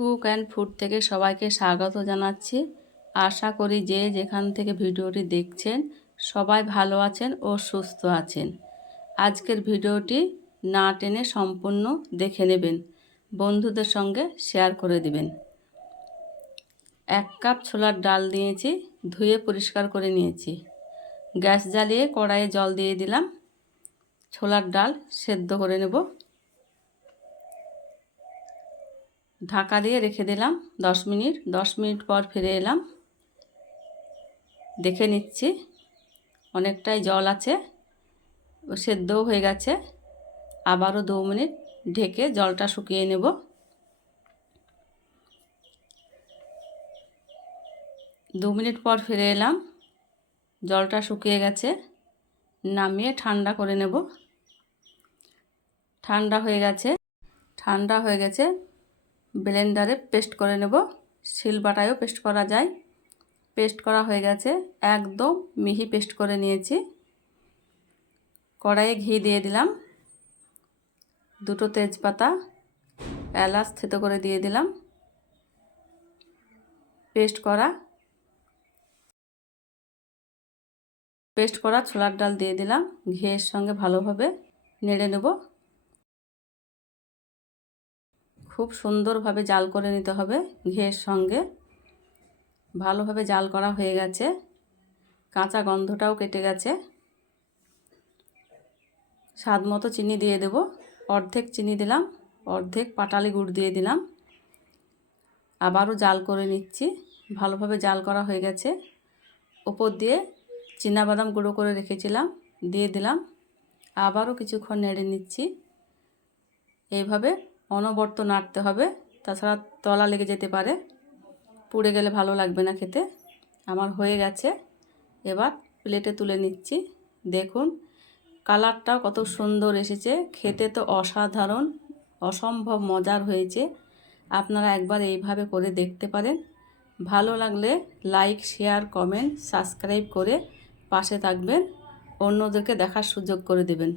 Cook and food থেকে সবাইকে স্বাগত জানাচ্ছি। আশা করি যে যেখান থেকে ভিডিওটি দেখছেন সবাই ভালো আছেন ও সুস্থ আছেন। আজকের ভিডিওটি না টেনে সম্পূর্ণ দেখে নেবেন, বন্ধুদের সঙ্গে শেয়ার করে দিবেন। 1 কাপ ছোলার ডাল নিয়েছি, ধুয়ে পরিষ্কার করে নিয়েছি। গ্যাস জ্বালিয়ে কড়াইয়ে জল দিয়ে দিলাম। ছোলার ডাল সেদ্ধ করে নেব। ঢাকা দিয়ে রেখে দিলাম 10 মিনিট। 10 মিনিট পর ফিরে এলাম। দেখে নিচ্ছি অনেকটাই জল আছে, সেদ্ধও হয়ে গেছে। আবারও 2 মিনিট ঢেকে জলটা শুকিয়ে নেব। দু মিনিট পর ফিরে এলাম। জলটা শুকিয়ে গেছে, নামিয়ে ঠান্ডা করে নেব। ঠান্ডা হয়ে গেছে ব্লেন্ডারে পেস্ট করে নেব। শিলবাটায়ও পেস্ট করা যায়। পেস্ট করা হয়ে গেছে, একদম মিহি পেস্ট করে নিয়েছি। কড়াইয়ে ঘি দিয়ে দিলাম, 2টো তেজপাতা, এলাচ থেতো করে দিয়ে দিলাম। পেস্ট করা ছোলার ডাল দিয়ে দিলাম। ঘিয়ের সঙ্গে ভালোভাবে নেড়ে নেব। খুব সুন্দরভাবে জাল করে নিতে হবে ঘিয়ের সঙ্গে। ভালোভাবে জাল করা হয়ে গেছে, কাঁচা গন্ধটাও কেটে গেছে। স্বাদ মতো চিনি দিয়ে দেব। অর্ধেক চিনি দিলাম, অর্ধেক পাটালি গুড় দিয়ে দিলাম। আবারও জাল করে নিচ্ছি। ভালোভাবে জাল করা হয়ে গেছে। উপর দিয়ে চিনাবাদাম গুঁড়ো করে রেখেছিলাম, দিয়ে দিলাম। আবারও কিছুক্ষণ নেড়ে নিচ্ছি। এইভাবে অনবরত নাড়তে হবে, তাছাড়া তলা লেগে যেতে পারে, পুড়ে গেলে ভালো লাগবে না খেতে। আমার হয়ে গেছে, এবার প্লেটে তুলে নিচ্ছি। দেখুন কালারটাও কত সুন্দর এসেছে, খেতে তো অসাধারণ, অসম্ভব মজার হয়েছে। আপনারা একবার এইভাবে করে দেখতে পারেন। ভালো লাগলে লাইক, শেয়ার, কমেন্ট, সাবস্ক্রাইব করে পাশে থাকবেন। অন্যদেরকে দেখার সুযোগ করে দেবেন।